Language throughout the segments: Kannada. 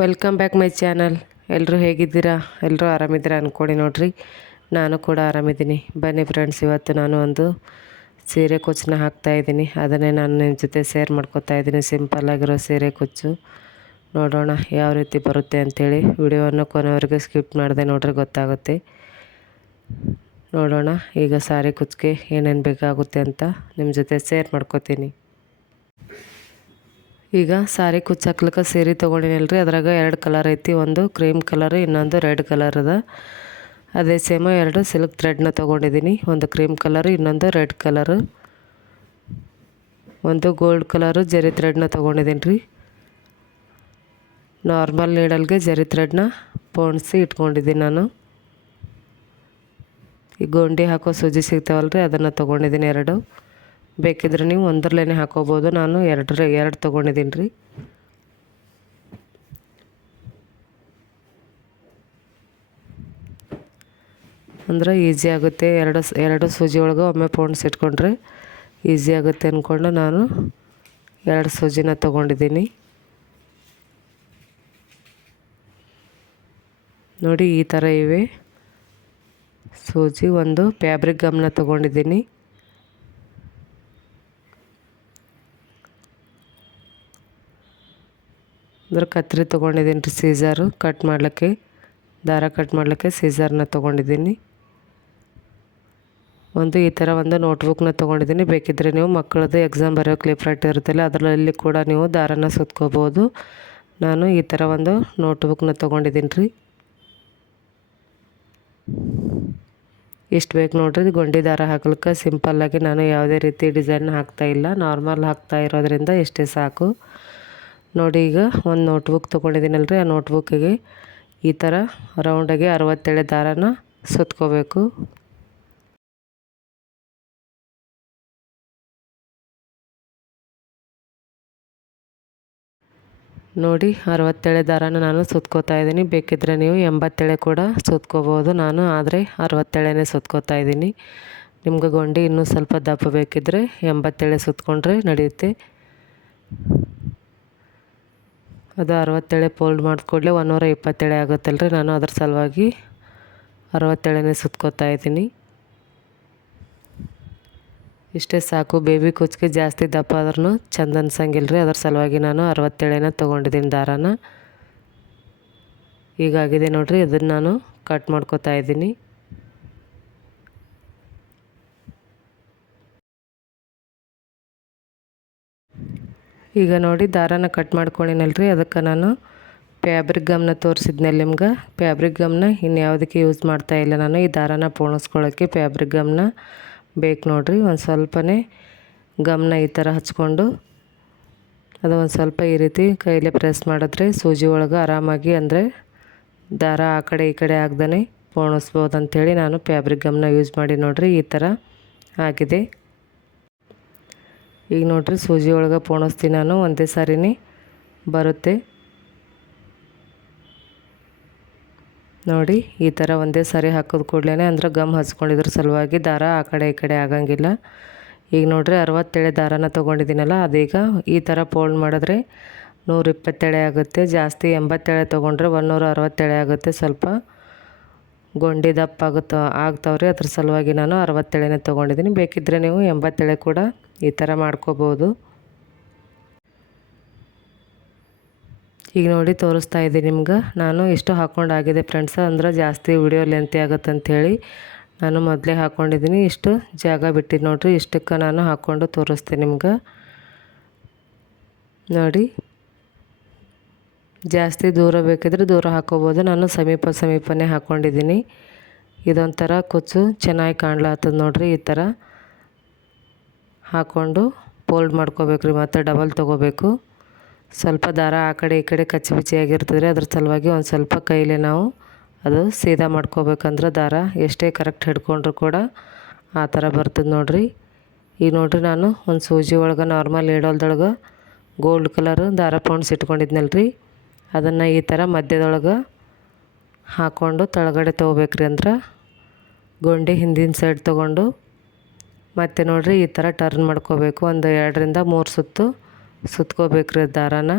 Welcome back my channel. ಎಲ್ಲರೂ ಹೇಗಿದ್ದೀರಾ? ಎಲ್ಲರೂ ಆರಾಮಿದ್ದೀರಾ ಅಂದ್ಕೊಡಿ ನೋಡಿರಿ. ನಾನು ಕೂಡ ಆರಾಮಿದ್ದೀನಿ. ಬನ್ನಿ ಫ್ರೆಂಡ್ಸ್ ಇವತ್ತು ನಾನು ಒಂದು ಸೀರೆ ಕುಚ್ಚನ್ನ ಹಾಕ್ತಾಯಿದ್ದೀನಿ ಅದನ್ನೇ ನಾನು ನಿಮ್ಮ ಜೊತೆ ಶೇರ್ ಮಾಡ್ಕೊತಾ ಇದ್ದೀನಿ. ಸಿಂಪಲ್ಲಾಗಿರೋ ಸೀರೆ ಕುಚ್ಚು. ನೋಡೋಣ ಯಾವ ರೀತಿ ಬರುತ್ತೆ ಅಂಥೇಳಿ ವಿಡಿಯೋವನ್ನು ಕೊನೆವರೆಗೆ ಸ್ಕಿಪ್ ಮಾಡಿದೆ ನೋಡ್ರಿ, ಗೊತ್ತಾಗುತ್ತೆ. ನೋಡೋಣ ಈಗ ಸಾರಿ ಕುಚ್ಚಿಗೆ ಏನೇನು ಬೇಕಾಗುತ್ತೆ ಅಂತ ನಿಮ್ಮ ಜೊತೆ ಶೇರ್ ಮಾಡ್ಕೋತೀನಿ. ಈಗ ಸಾರಿ ಕುಚ್ಚು ಸೀರೆ ಸೀರೆ ರೀ ಅದ್ರಾಗ ಎರಡು ಕಲರ್ ಐತಿ. ಒಂದು ಕ್ರೀಮ್ ಕಲರ್ ಇನ್ನೊಂದು ರೆಡ್ ಕಲರ್ ಅದ. ಅದೇ ಸೇಮ ಎರಡು ಸಿಲ್ಕ್ ಥ್ರೆಡ್ನ ತೊಗೊಂಡಿದ್ದೀನಿ ಒಂದು ಕ್ರೀಮ್ ಕಲರ್ ಇನ್ನೊಂದು ರೆಡ್ ಕಲರ್ ಒಂದು ಗೋಲ್ಡ್ ಕಲರು ಜರಿ ಥ್ರೆಡ್ನ ತೊಗೊಂಡಿದ್ದೀನಿ ರೀ ನಾರ್ಮಲ್ ನೀಡಲ್ಗೆ ಜರಿ ಥ್ರೆಡ್ನ ಪೋಣಿಸಿ ಇಟ್ಕೊಂಡಿದ್ದೀನಿ ನಾನು. ಈ ಗೊಂಡಿ ಹಾಕೋ ಸೂಜಿ ಸಿಗ್ತಾವಲ್ರಿ, ಅದನ್ನು ತೊಗೊಂಡಿದ್ದೀನಿ ಎರಡು. ಬೇಕಿದ್ರೆ ನೀವು ಒಂದರಲ್ಲೇ ಹಾಕೋಬೋದು. ನಾನು ಎರಡರ, ಎರಡು ತೊಗೊಂಡಿದ್ದೀನಿ ರೀ. ಅಂದ್ರೆ ಈಸಿ ಆಗುತ್ತೆ. ಎರಡು ಎರಡು ಸೂಜಿ ಒಳಗೆ ಒಮ್ಮೆ ಪೌಂಡ್ಸ್ ಇಟ್ಕೊಂಡ್ರೆ ಈಸಿ ಆಗುತ್ತೆ ಅಂದ್ಕೊಂಡು ನಾನು ಎರಡು ಸೂಜಿನ ತೊಗೊಂಡಿದ್ದೀನಿ. ನೋಡಿ ಈ ಥರ ಇವೆ. ಸೂಜಿ ಒಂದು ಫ್ಯಾಬ್ರಿಕ್ ಗಮ್ನ ತೊಗೊಂಡಿದ್ದೀನಿ. ಅಂದ್ರೆ ಕತ್ರಿ ತೊಗೊಂಡಿದ್ದೀನಿ ರೀ ಸೀಸರು ಕಟ್ ಮಾಡಲಿಕ್ಕೆ, ದಾರ ಕಟ್ ಮಾಡಲಿಕ್ಕೆ ಸೀಸರ್ನ ತೊಗೊಂಡಿದ್ದೀನಿ. ಒಂದು ಈ ಥರ ಒಂದು ನೋಟ್ಬುಕ್ನ ತೊಗೊಂಡಿದ್ದೀನಿ. ಬೇಕಿದ್ದರೆ ನೀವು ಮಕ್ಕಳದ್ದು ಎಕ್ಸಾಮ್ ಬರೆಯೋ ಕ್ಲಿಪ್ ರೈಟ್ ಇರುತ್ತಲ್ಲ, ಅದರಲ್ಲಿ ಕೂಡ ನೀವು ದಾರನ ಸುತ್ಕೋಬೋದು. ನಾನು ಈ ಥರ ಒಂದು ನೋಟ್ಬುಕ್ನ ತೊಗೊಂಡಿದ್ದೀನಿ ರೀ. ಇಷ್ಟು ಬೇಕು ನೋಡ್ರಿ, ಗೊಂಡಿ ದಾರ ಹಾಕ್ಲಿಕ್ಕೆ ಸಿಂಪಲ್ಲಾಗಿ ನಾನು ಯಾವುದೇ ರೀತಿ ಡಿಸೈನ್ ಹಾಕ್ತಾಯಿಲ್ಲ ನಾರ್ಮಲ್ ಹಾಕ್ತಾ ಇರೋದ್ರಿಂದ ಇಷ್ಟೇ ಸಾಕು. ನೋಡಿ ಈಗ ಒಂದು ನೋಟ್ಬುಕ್ ತೊಗೊಂಡಿದ್ದೀನಲ್ರಿ. ಆ ನೋಟ್ಬುಕ್ಕಿಗೆ ಈ ಥರ ರೌಂಡಾಗಿ ಅರವತ್ತೇಳು ದಾರನ ಸುತ್ಕೋಬೇಕು. ನೋಡಿ ಅರವತ್ತೇಳೆ ದಾರನ ನಾನು ಸುತ್ಕೋತಾ ಇದ್ದೀನಿ. ಬೇಕಿದ್ದರೆ ನೀವು ಎಂಬತ್ತೇಳೆ ಕೂಡ ಸುತ್ಕೋಬೋದು ನಾನು, ಆದರೆ ಅರವತ್ತೇಳೆನೇ ಸುತ್ಕೋತಾ ಇದ್ದೀನಿ. ನಿಮ್ಗೆ ಗೊಂಡಿ ಇನ್ನೂ ಸ್ವಲ್ಪ ದಪ್ಪ ಬೇಕಿದ್ದರೆ ಎಂಬತ್ತೇಳೆ ಸುತ್ಕೊಂಡ್ರೆ ನಡೆಯುತ್ತೆ. ಅದು ಅರವತ್ತೇಳೆ ಫೋಲ್ಡ್ ಮಾಡಿಕೊಡ್ಲೆ ಒಂದೂರ ಇಪ್ಪತ್ತೇಳೆ ರೀ ನಾನು ಅದ್ರ ಸಲುವಾಗಿ ಅರವತ್ತೇಳನೇ ಸುತ್ಕೋತಾ ಇದ್ದೀನಿ. ಇಷ್ಟೇ ಸಾಕು, ಬೇಬಿ ಕುಚ್ಗೆ ಜಾಸ್ತಿ ದಪ್ಪ ಆದ್ರೂ ಚಂದ ಅನ್ಸಂಗಿಲ್ಲ ರೀ ಅದ್ರ ಸಲುವಾಗಿ ನಾನು ಅರವತ್ತೇಳೇನ ತೊಗೊಂಡಿದ್ದೀನಿ ದಾರಾನ. ಈಗಾಗಿದೆ ನೋಡಿರಿ, ಇದನ್ನು ನಾನು ಕಟ್ ಮಾಡ್ಕೋತಾ ಇದ್ದೀನಿ. ಈಗ ನೋಡಿ ದಾರಾನ ಕಟ್ ಮಾಡ್ಕೊಂಡಿನಲ್ರಿ. ಅದಕ್ಕೆ ನಾನು ಫ್ಯಾಬ್ರಿಕ್ ಗಮ್ನ ತೋರಿಸಿದ್ನಲ್ಲಿ ನಿಮ್ಗೆ. ಫ್ಯಾಬ್ರಿಕ್ ಗಮ್ನ ಇನ್ಯಾವುದಕ್ಕೆ ಯೂಸ್ ಮಾಡ್ತಾ ಇಲ್ಲ ನಾನು. ಈ ದಾರಾನ ಪೋಣಿಸ್ಕೊಳ್ಳೋಕ್ಕೆ ಫ್ಯಾಬ್ರಿಕ್ ಗಮ್ನ ಬೇಕು ನೋಡಿರಿ. ಒಂದು ಸ್ವಲ್ಪನೇ ಗಮ್ನ ಈ ಥರ ಹಚ್ಕೊಂಡು ಅದು ಒಂದು ಸ್ವಲ್ಪ ಈ ರೀತಿ ಕೈಲೇ ಪ್ರೆಸ್ ಮಾಡಿದ್ರೆ ಸೂಜಿ ಒಳಗೆ ಆರಾಮಾಗಿ ಅಂದರೆ ದಾರ ಆ ಕಡೆ ಈ ಕಡೆ ಆಗ್ದೇ ಪೋಣಿಸ್ಬೋದು ಅಂಥೇಳಿ ನಾನು ಫ್ಯಾಬ್ರಿಕ್ ಗಮ್ನ ಯೂಸ್ ಮಾಡಿ ನೋಡಿರಿ. ಈ ಥರ ಆಗಿದೆ. ಈಗ ನೋಡ್ರಿ ಸೂಜಿ ಒಳಗೆ ಪೋಣಿಸ್ತೀನಿ ನಾನು, ಒಂದೇ ಸಾರಿನೇ ಬರುತ್ತೆ. ನೋಡಿ, ಈ ಥರ ಒಂದೇ ಸಾರಿ ಹಾಕೋದು ಕೂಡಲೇ ಅಂದ್ರೆ ಗಮ್ ಹಚ್ಕೊಂಡಿದ್ರ ಸಲುವಾಗಿ ದಾರ ಆ ಕಡೆ ಈ ಕಡೆ ಆಗಂಗಿಲ್ಲ. ಈಗ ನೋಡ್ರಿ ಅರವತ್ತೇಳೆ ದಾರನ ತೊಗೊಂಡಿದ್ದೀನಲ್ಲ, ಅದೀಗ ಈ ಥರ ಫೋಲ್ಡ್ ಮಾಡಿದ್ರೆ ನೂರಿಪ್ಪತ್ತೇಳೆ ಆಗುತ್ತೆ. ಜಾಸ್ತಿ ಎಂಬತ್ತೇಳೆ ತೊಗೊಂಡ್ರೆ ಒನ್ನೂರ ಅರವತ್ತೇಳೆ ಆಗುತ್ತೆ ಸ್ವಲ್ಪ. ಗೊಂಡಿ ದಪ್ಪ ಆಗುತ್ತೋ ಆಗ್ತಾವ್ರಿ? ಅದ್ರ ಸಲುವಾಗಿ ನಾನು ಅರವತ್ತೇಳೆನೇ ತೊಗೊಂಡಿದ್ದೀನಿ. ಬೇಕಿದ್ದರೆ ನೀವು ಎಂಬತ್ತೇಳೆ ಕೂಡ ಈ ಥರ ಮಾಡ್ಕೋಬೋದು. ಈಗ ನೋಡಿ ತೋರಿಸ್ತಾ ಇದ್ದೀನಿ ನಿಮ್ಗೆ. ನಾನು ಇಷ್ಟು ಹಾಕ್ಕೊಂಡಾಗಿದೆ ಫ್ರೆಂಡ್ಸ್? ಅಂದ್ರೆ ಜಾಸ್ತಿ ವಿಡಿಯೋ ಲೆಂತಿ ಆಗುತ್ತೆ ಅಂಥೇಳಿ ನಾನು ಮೊದಲೇ ಹಾಕ್ಕೊಂಡಿದ್ದೀನಿ ಇಷ್ಟು ಜಾಗ ಬಿಟ್ಟಿದ್ದು ನೋಡಿರಿ, ಇಷ್ಟಕ್ಕೆ ನಾನು ಹಾಕ್ಕೊಂಡು ತೋರಿಸ್ತೀನಿ ನಿಮ್ಗೆ. ನೋಡಿ. ಜಾಸ್ತಿ ದೂರ ಬೇಕಿದ್ರೆ ದೂರ ಹಾಕೋಬೋದು. ನಾನು ಸಮೀಪ ಸಮೀಪನೇ ಹಾಕ್ಕೊಂಡಿದ್ದೀನಿ ಇದೊಂಥರ ಕುಚ್ಚು ಚೆನ್ನಾಗಿ ಕಾಣ್ಲಾತ್ತದ ನೋಡಿರಿ ಈ ಥರ. ಹಾಕ್ಕೊಂಡು ಫೋಲ್ಡ್ ಮಾಡ್ಕೋಬೇಕು ರೀ ಮತ್ತು ಡಬಲ್ ತೊಗೋಬೇಕು. ಸ್ವಲ್ಪ ದಾರ ಆ ಕಡೆ ಈ ಕಡೆ ಕಚ್ಚಿ ಬಿಚ್ಚಿಯಾಗಿರ್ತದೆ. ಅದ್ರ ಸಲುವಾಗಿ ಒಂದು ಸ್ವಲ್ಪ ಕೈಲೇ ನಾವು ಅದು ಸೀದಾ ಮಾಡ್ಕೋಬೇಕಂದ್ರೆ ದಾರ ಎಷ್ಟೇ ಕರೆಕ್ಟ್ ಹಿಡ್ಕೊಂಡ್ರು ಕೂಡ ಆ ಥರ ಬರ್ತದೆ ನೋಡಿರಿ. ಈಗ ನೋಡಿರಿ ನಾನು ಒಂದು ಸೂಜಿ ಒಳಗೆ ನಾರ್ಮಲ್ ಇಡೋಲ್ದೊಳಗೆ ಗೋಲ್ಡ್ ಕಲರ್ ದಾರ ಪೌಂಡ್ಸ್ ಇಟ್ಕೊಂಡಿದ್ನಲ್ಲ ರೀ ಅದನ್ನು ಈ ಥರ ಮಧ್ಯದೊಳಗೆ ಹಾಕ್ಕೊಂಡು ತಳಗಡೆ ತೊಗೋಬೇಕ್ರಿ ಅಂದ್ರೆ ಗೊಂಡೆ ಹಿಂದಿನ ಸೈಡ್ ತೊಗೊಂಡು ಮತ್ತೆ ನೋಡಿರಿ ಈ ಥರ ಟರ್ನ್ ಮಾಡ್ಕೋಬೇಕು. ಒಂದು ಎರಡರಿಂದ ಮೂರು ಸುತ್ತು ಸುತ್ಕೋಬೇಕ್ರಿ ದಾರಾನ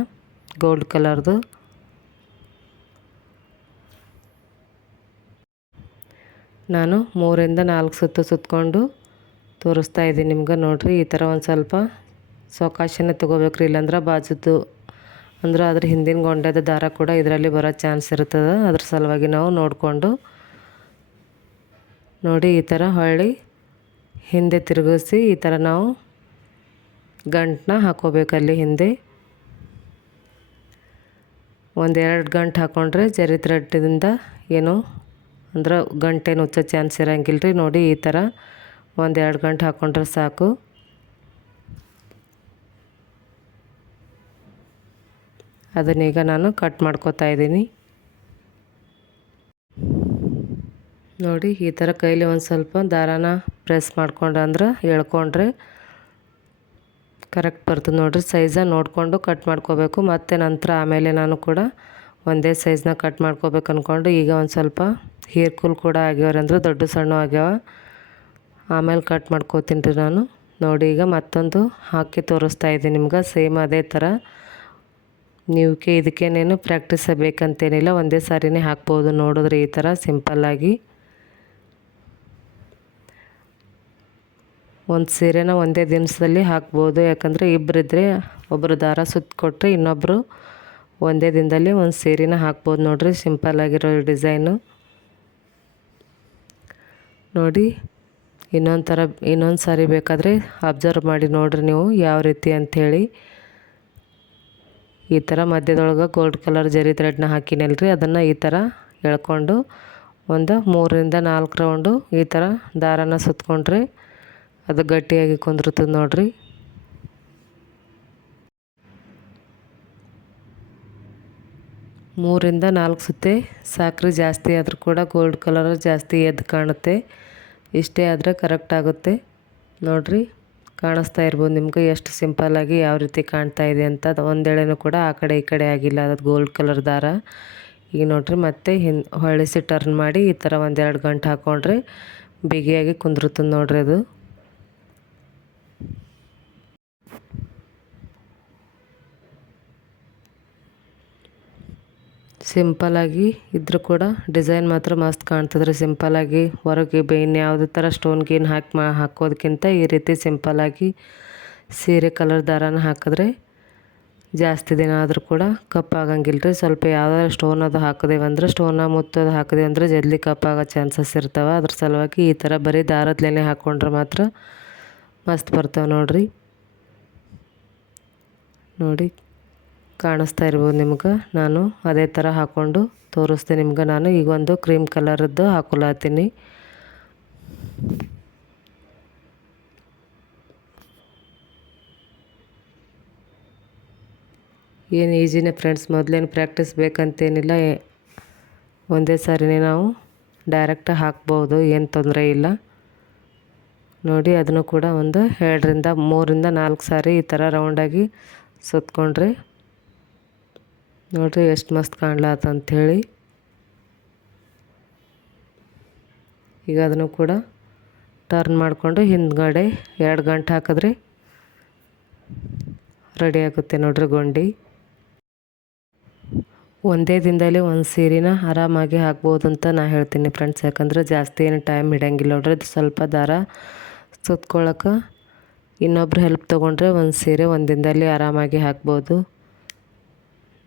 ಗೋಲ್ಡ್ ಕಲರ್ದು ನಾನು ಮೂರಿಂದ ನಾಲ್ಕು ಸುತ್ತು ಸುತ್ತಕೊಂಡು ತೋರಿಸ್ತಾ ಇದ್ದೀನಿ ನಿಮ್ಗೆ ನೋಡಿರಿ. ಈ ಥರ ಒಂದು ಸ್ವಲ್ಪ ಸೌಕಾಶನ ತೊಗೋಬೇಕ್ರಿ. ಇಲ್ಲಾಂದ್ರೆ ಬಾಜುದ್ದು ಅಂದ್ರೆ ಅದ್ರ ಹಿಂದಿನ ಗೊಂಡೆದ ದಾರ ಕೂಡ ಇದರಲ್ಲಿ ಬರೋ ಚಾನ್ಸ್ ಇರ್ತದೆ. ಅದ್ರ ಸಲುವಾಗಿ ನಾವು ನೋಡಿಕೊಂಡು ನೋಡಿ ಈ ಥರ ಹೊಳ್ಳಿ ಹಿಂದೆ ತಿರುಗಿಸಿ ಈ ಥರ ನಾವು ಗಂಟನ್ನ ಹಾಕೋಬೇಕಲ್ಲಿ ಹಿಂದೆ. ಒಂದೆರಡು ಗಂಟು ಹಾಕ್ಕೊಂಡ್ರೆ ಜರಿ ಥ್ರೆಡ್ಡಿಂದ ಏನು ಅಂದ್ರೆ ಗಂಟೇನು ಉಚ್ಚೋ ಚಾನ್ಸ್ ಇರೋಂಗಿಲ್ಲ ರೀ ನೋಡಿ ಈ ಥರ ಒಂದೆರಡು ಗಂಟು ಹಾಕ್ಕೊಂಡ್ರೆ ಸಾಕು. ಅದನ್ನೀಗ ನಾನು ಕಟ್ ಮಾಡ್ಕೋತಾ ಇದ್ದೀನಿ. ನೋಡಿ, ಈ ಥರ ಕೈಲಿ ಒಂದು ಸ್ವಲ್ಪ ದಾರಾನ ಪ್ರೆಸ್ ಮಾಡ್ಕೊಂಡ್ರೆ ಅಂದ್ರೆ ಎಳ್ಕೊಂಡ್ರೆ ಕರೆಕ್ಟ್ ಬರ್ತದೆ ನೋಡಿರಿ. ಸೈಜ ನೋಡಿಕೊಂಡು ಕಟ್ ಮಾಡ್ಕೋಬೇಕು. ಮತ್ತು ನಂತರ ಆಮೇಲೆ ನಾನು ಕೂಡ ಒಂದೇ ಸೈಜ್ನ ಕಟ್ ಮಾಡ್ಕೋಬೇಕು ಅಂದ್ಕೊಂಡು ಈಗ ಒಂದು ಸ್ವಲ್ಪ ಹೀರ್ಕುಲ್ ಕೂಲ್ ಕೂಡ ಆಗ್ಯಾವ್ರಿ ಅಂದ್ರೆ ದೊಡ್ಡ ಸಣ್ಣ ಆಗ್ಯಾವ. ಆಮೇಲೆ ಕಟ್ ಮಾಡ್ಕೋತೀನಿ ರೀ ನಾನು. ನೋಡಿ, ಈಗ ಮತ್ತೊಂದು ಹಾಕಿ ತೋರಿಸ್ತಾ ಇದ್ದೀನಿ ನಿಮ್ಗೆ. ಸೇಮ್ ಅದೇ ಥರ ನೀವಕ್ಕೆ ಇದಕ್ಕೇನೇನು ಪ್ರಾಕ್ಟೀಸ್ ಬೇಕಂತೇನಿಲ್ಲ, ಒಂದೇ ಸಾರಿನೇ ಹಾಕ್ಬೋದು ನೋಡಿದ್ರೆ ಈ ಥರ ಸಿಂಪಲ್ಲಾಗಿ ಒಂದು ಸೀರೆನ ಒಂದೇ ದಿನದಲ್ಲಿ ಹಾಕ್ಬೋದು, ಯಾಕಂದರೆ ಇಬ್ಬರಿದ್ರೆ ಒಬ್ಬರು ದಾರ ಸುತ್ತ ಕೊಟ್ಟರೆ ಇನ್ನೊಬ್ಬರು ಒಂದೇ ದಿನದಲ್ಲಿ ಒಂದು ಸೀರೆನ ಹಾಕ್ಬೋದು ನೋಡಿರಿ ಸಿಂಪಲ್ಲಾಗಿರೋ ಡಿಸೈನು ನೋಡಿ, ಇನ್ನೊಂದು ಥರ ಇನ್ನೊಂದು ಸಾರಿ ಬೇಕಾದರೆ ಅಬ್ಸರ್ವ್ ಮಾಡಿ ನೋಡಿರಿ ನೀವು ಯಾವ ರೀತಿ ಅಂಥೇಳಿ ಈ ಥರ ಮಧ್ಯದೊಳಗೆ ಗೋಲ್ಡ್ ಕಲರ್ ಜರಿ ಥ್ರೆಡ್ನ ಹಾಕಿನಲ್ರಿ. ಅದನ್ನು ಈ ಥರ ಎಳ್ಕೊಂಡು ಒಂದು ಮೂರರಿಂದ ನಾಲ್ಕು ರೌಂಡು ಈ ಥರ ದಾರನ ಸುತ್ತಕೊಂಡ್ರಿ ಅದು ಗಟ್ಟಿಯಾಗಿ ಕುಂದಿರ್ತದೆ ನೋಡ್ರಿ. ಮೂರಿಂದ ನಾಲ್ಕು ಸುತ್ತೆ ಸಾಕ್ರಿ ಜಾಸ್ತಿ ಆದರೂ ಕೂಡ ಗೋಲ್ಡ್ ಕಲರ್ ಜಾಸ್ತಿ ಎದ್ದು ಕಾಣುತ್ತೆ. ಇಷ್ಟೇ ಆದರೆ ಕರೆಕ್ಟ್ ಆಗುತ್ತೆ. ನೋಡಿರಿ. ಕಾಣಿಸ್ತಾ ಇರ್ಬೋದು. ನಿಮ್ಗೆ ಎಷ್ಟು ಸಿಂಪಲ್ಲಾಗಿ ಯಾವ ರೀತಿ ಕಾಣ್ತಾ ಇದೆ ಅಂತ ಒಂದೆಳೆನೂ ಕೂಡ ಆ ಕಡೆ ಈ ಕಡೆ ಆಗಿಲ್ಲ. ಅದು ಗೋಲ್ಡ್ ಕಲರ್ ದಾರ. ಈಗ ನೋಡಿರಿ, ಮತ್ತೆ ಹಿನ್ ಹೊಳಿಸಿ ಟರ್ನ್ ಮಾಡಿ ಈ ಥರ ಒಂದೆರಡು ಗಂಟೆ ಹಾಕ್ಕೊಂಡ್ರೆ ಬಿಗಿಯಾಗಿ ಕುಂದಿರ್ತದೆ ನೋಡ್ರಿ ಅದು. ಸಿಂಪಲಾಗಿ ಇದ್ರೂ ಕೂಡ ಡಿಸೈನ್ ಮಾತ್ರ ಮಸ್ತ್ ಕಾಣ್ತದ್ರಿ ಸಿಂಪಲಾಗಿ ಹೊರಗೆ ಬೇನ್ ಯಾವುದೇ ಥರ ಸ್ಟೋನ್ ಗೀನ್ ಹಾಕಿ ಮಾ ಹಾಕೋದಕ್ಕಿಂತ ಈ ರೀತಿ ಸಿಂಪಲಾಗಿ ಸೀರೆ ಕಲರ್ ದಾರಾನ ಹಾಕಿದ್ರೆ ಜಾಸ್ತಿ ದಿನ ಆದರೂ ಕೂಡ ಕಪ್ಪಾಗಂಗಿಲ್ಲ ರೀ. ಸ್ವಲ್ಪ ಯಾವ್ದಾದ್ರು ಸ್ಟೋನ್ ಅದು ಹಾಕಿದೇವಂದ್ರೆ ಸ್ಟೋನ ಮುತ್ತೋದು ಹಾಕಿದೆ ಅಂದರೆ ಜಲ್ದಿ ಕಪ್ಪಾಗೋ ಚಾನ್ಸಸ್ ಇರ್ತಾವೆ. ಅದ್ರ ಸಲುವಾಗಿ ಈ ಥರ ಬರೀ ದಾರದ್ಲೇ ಹಾಕ್ಕೊಂಡ್ರೆ ಮಾತ್ರ ಮಸ್ತ್ ಬರ್ತಾವೆ ನೋಡಿರಿ. ನೋಡಿ. ಕಾಣಿಸ್ತಾ ಇರ್ಬೋದು ನಿಮ್ಗೆ. ನಾನು ಅದೇ ಥರ ಹಾಕ್ಕೊಂಡು ತೋರಿಸ್ತೀನಿ ನಿಮ್ಗೆ ನಾನು. ಈಗ ಒಂದು ಕ್ರೀಮ್ ಕಲರದ್ದು ಹಾಕೊಳತ್ತೀನಿ ಏನು ಈಜಿನೇ ಫ್ರೆಂಡ್ಸ್, ಮೊದಲೇನು ಪ್ರಾಕ್ಟೀಸ್ ಬೇಕಂತೇನಿಲ್ಲ. ಒಂದೇ ಸಾರಿನೇ ನಾವು ಡೈರೆಕ್ಟ್ ಹಾಕ್ಬೋದು, ಏನು ತೊಂದರೆ ಇಲ್ಲ. ನೋಡಿ, ಅದನ್ನು ಕೂಡ ಒಂದು ಎರಡರಿಂದ ಮೂರಿಂದ ನಾಲ್ಕು ಸಾರಿ ಈ ಥರ ರೌಂಡಾಗಿ ಸುತ್ಕೊಂಡ್ರೆ ನೋಡಿರಿ ಎಷ್ಟು ಮಸ್ತ್ ಕಾಣ್ಲಾತ ಅಂಥೇಳಿ ಈಗ ಅದನ್ನು ಕೂಡ ಟರ್ನ್ ಮಾಡಿಕೊಂಡು ಹಿಂದ್ಗಡೆ ಎರಡು ಗಂಟೆ ಹಾಕಿದ್ರೆ ರೆಡಿ ಆಗುತ್ತೆ ನೋಡ್ರಿ ಗೊಂಡಿ. ಒಂದೇ ದಿನದಲ್ಲಿ ಒಂದು ಸೀರೆನ ಆರಾಮಾಗಿ ಹಾಕ್ಬೋದು ಅಂತ ನಾ ಹೇಳ್ತೀನಿ ಫ್ರೆಂಡ್ಸ್ ಯಾಕಂದ್ರೆ ಜಾಸ್ತಿ ಏನು ಟೈಮ್ ಹಿಡಂಗಿಲ್ಲ ನೋಡ್ರಿ. ಅದು ಸ್ವಲ್ಪ ದಾರ ಸುತ್ಕೊಳ್ಳೋಕೆ ಇನ್ನೊಬ್ರು ಹೆಲ್ಪ್ ತೊಗೊಂಡ್ರೆ ಒಂದು ಸೀರೆ ಒಂದು ದಿನದಲ್ಲಿ ಆರಾಮಾಗಿ ಹಾಕ್ಬೋದು.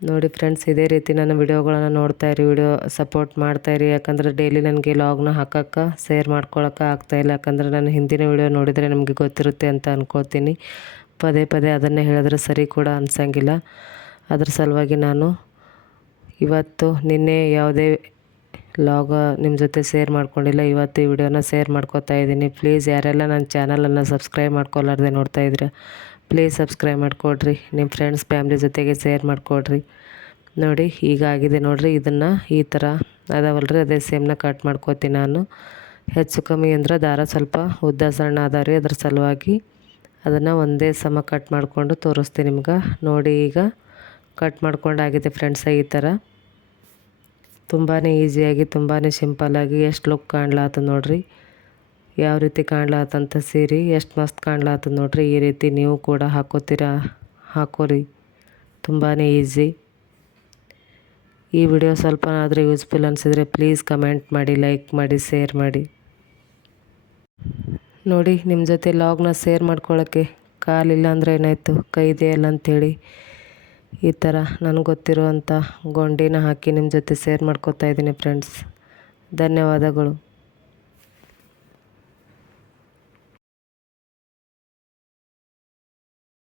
ನೋಡಿ ಫ್ರೆಂಡ್ಸ್ ಇದೇ ರೀತಿ ನನ್ನ ವಿಡಿಯೋಗಳನ್ನು ನೋಡ್ತಾ ಇರಿ, ವಿಡಿಯೋ ಸಪೋರ್ಟ್ ಮಾಡ್ತಾ ಇರಿ. ಯಾಕಂದರೆ ಡೈಲಿ ನನಗೆ ಲಾಗ್ನ ಹಾಕೋಕ್ಕೆ ಶೇರ್ ಮಾಡ್ಕೊಳಕ್ಕೆ ಆಗ್ತಾಯಿಲ್ಲ ಯಾಕಂದರೆ ನಾನು ಹಿಂದಿನ ವಿಡಿಯೋ ನೋಡಿದರೆ ನಮಗೆ ಗೊತ್ತಿರುತ್ತೆ ಅಂತ ಅಂದ್ಕೋತೀನಿ ಪದೇ ಪದೇ ಅದನ್ನೇ ಹೇಳಿದ್ರೆ ಸರಿ ಕೂಡ ಅನ್ಸಂಗಿಲ್ಲ. ಅದ್ರ ಸಲುವಾಗಿ ನಾನು ಇವತ್ತು ನಿನ್ನೆ ಯಾವುದೇ ಲಾಗ ನಿಮ್ಮ ಜೊತೆ ಶೇರ್ ಮಾಡ್ಕೊಂಡಿಲ್ಲ, ಇವತ್ತು ಈ ವಿಡಿಯೋನ ಶೇರ್ ಮಾಡ್ಕೋತಾ ಇದ್ದೀನಿ. ಪ್ಲೀಸ್ ಯಾರೆಲ್ಲ ನನ್ನ ಚಾನಲನ್ನು ಸಬ್ಸ್ಕ್ರೈಬ್ ಮಾಡ್ಕೊಲಾರ್ದೆ ನೋಡ್ತಾ ಇದ್ದೀರಾ ಪ್ಲೀಸ್ ಸಬ್ಸ್ಕ್ರೈಬ್ ಮಾಡಿಕೊಡ್ರಿ. ನಿಮ್ಮ ಫ್ರೆಂಡ್ಸ್ ಫ್ಯಾಮ್ಲಿ ಜೊತೆಗೆ ಶೇರ್ ಮಾಡಿಕೊಡ್ರಿ. ನೋಡಿ, ಈಗ ಆಗಿದೆ ನೋಡಿರಿ, ಇದನ್ನು ಈ ಥರ ಅದಾವಲ್ರಿ, ಅದೇ ಸೇಮ್ನ ಕಟ್ ಮಾಡ್ಕೋತೀನಿ ನಾನು. ಹೆಚ್ಚು ಕಮ್ಮಿ ಅಂದ್ರೆ ದಾರ ಸ್ವಲ್ಪ ಉದ್ದ ಸಣ್ಣ ಅದಾವ ರೀ ಅದ್ರ ಸಲುವಾಗಿ. ಅದನ್ನು ಒಂದೇ ಸಮ ಕಟ್ ಮಾಡಿಕೊಂಡು ತೋರಿಸ್ತೀನಿ ನಿಮ್ಗೆ. ನೋಡಿ, ಈಗ ಕಟ್ ಮಾಡ್ಕೊಂಡಾಗಿದೆ ಫ್ರೆಂಡ್ಸ ಈ ಥರ ತುಂಬಾ ಈಸಿಯಾಗಿ ತುಂಬಾ ಸಿಂಪಲ್ಲಾಗಿ ಎಷ್ಟು ಲುಕ್ ಕಾಣ್ಲಾತು ನೋಡಿರಿ. ಯಾವ ರೀತಿ ಕಾಣ್ಲಾತಂತ ಸೀರೆ, ಎಷ್ಟು ಮಸ್ತ್ ಕಾಣ್ಲಾತದ ನೋಡ್ರಿ. ಈ ರೀತಿ ನೀವು ಕೂಡ ಹಾಕೋತೀರಾ? ಹಾಕೋರಿ. ತುಂಬಾ ಈಸಿ. ಈ ವಿಡಿಯೋ ಸ್ವಲ್ಪನಾದರೂ ಯೂಸ್ಫುಲ್ ಅನಿಸಿದರೆ ಪ್ಲೀಸ್ ಕಮೆಂಟ್ ಮಾಡಿ, ಲೈಕ್ ಮಾಡಿ, ಶೇರ್ ಮಾಡಿ. ನೋಡಿ ನಿಮ್ಮ ಜೊತೆ ಲಾಗ್ನ ಶೇರ್ ಮಾಡ್ಕೊಳ್ಳೋಕ್ಕೆ ಕಾಲಿಲ್ಲ ಅಂದರೆ ಏನಾಯಿತು? ಕೈ ಇದೆಯಲ್ಲ ಅಂಥೇಳಿ ಈ ಥರ ನನಗೆ ಗೊತ್ತಿರುವಂಥ ಗೊಂಡಿನ ಹಾಕಿ ನಿಮ್ಮ ಜೊತೆ ಶೇರ್ ಮಾಡ್ಕೊತಾ ಇದ್ದೀನಿ ಫ್ರೆಂಡ್ಸ್ ಧನ್ಯವಾದಗಳು.